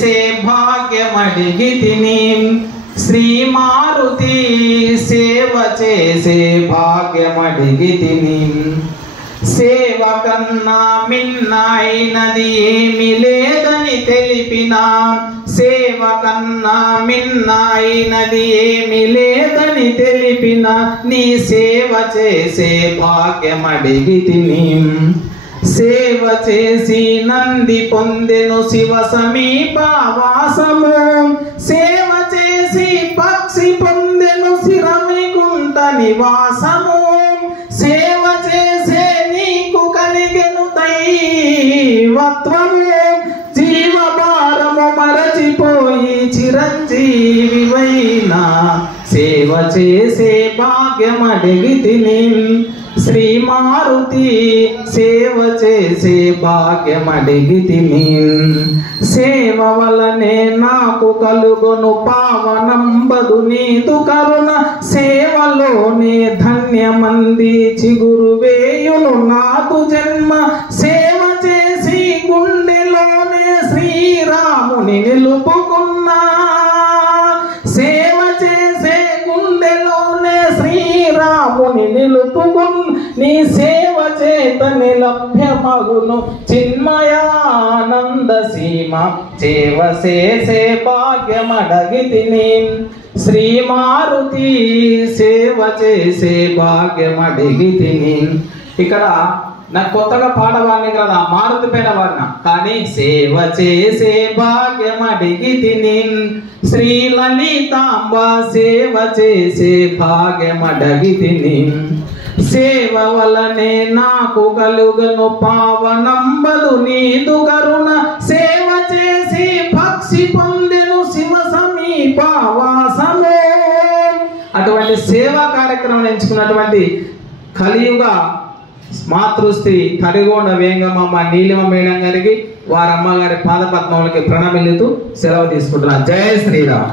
సే భాగ్యమడిగితిని శ్రీ మారుతి సేవ చేసే భాగ్యమడిగితిని సేవ కన్నా మిన్నైనది ఏమి లేదని తెలిపిన సేవ కన్నా మిన్నైనది ఏమి లేదని తెలిపిన నీ సేవ చేసే భాగ్యమడిగితిని సేవ చేసి నంది పొందెను శివ సమీపవాసము సేవ చేసి పక్షి పొందెను శిరవైకుంఠ నివాసము సేవ చేసే నీకు కలిగెను దైవత్వము జీవభారము మరచిపోయి చిరంజీవివైనా సేవ చేసే భాగ్యమడిగితిని శ్రీ మారుతి సేవ చేసే భాగ్యమడిగితిని సేవ వలనే నాకు కలుగును పావనంబదు నీదు కరుణ సేవలోనే ధన్యమంది చిగురు వేయును నాకు జన్మ సేవ చేసి గుండెలోనే శ్రీరాముని నిలుపుకున్నా సేవ చేసే గుండెలోనే శ్రీరాముని నిలుపుకున్న నీ సేవ చేతని లభ్యమగును చిన్మయానంద సీమ సేవ చేసే భాగ్యమడిగితిని శ్రీ మారుతి సేవ చేసే భాగ్యమడిగితిని. ఇక్కడ నాకు కొత్తగా పాడవాడిని కదా, మారుతి పైన వాడిన, కానీ సేవ చేసే భాగ్యమడిగితిని శ్రీ లలితాంబ సేవ చేసే భాగ్యమడిగితిని సేవ వలనే నాకు కలుగను పావనంబదు నీదు కరుణ సేవ చేసి పక్షి పొందెను శివ సమీపవాసము. అటువంటి సేవా కార్యక్రమం ఎంచుకున్నటువంటి కలియుగ మాతృశ్రీ తడిగొండ వేంగమ్మ నీలిమ మేడం గారికి వారి అమ్మగారి పాదపద్మములకి ప్రణమిల్లుతూ సెలవు తీసుకుంటున్నాను. జై శ్రీరామ్.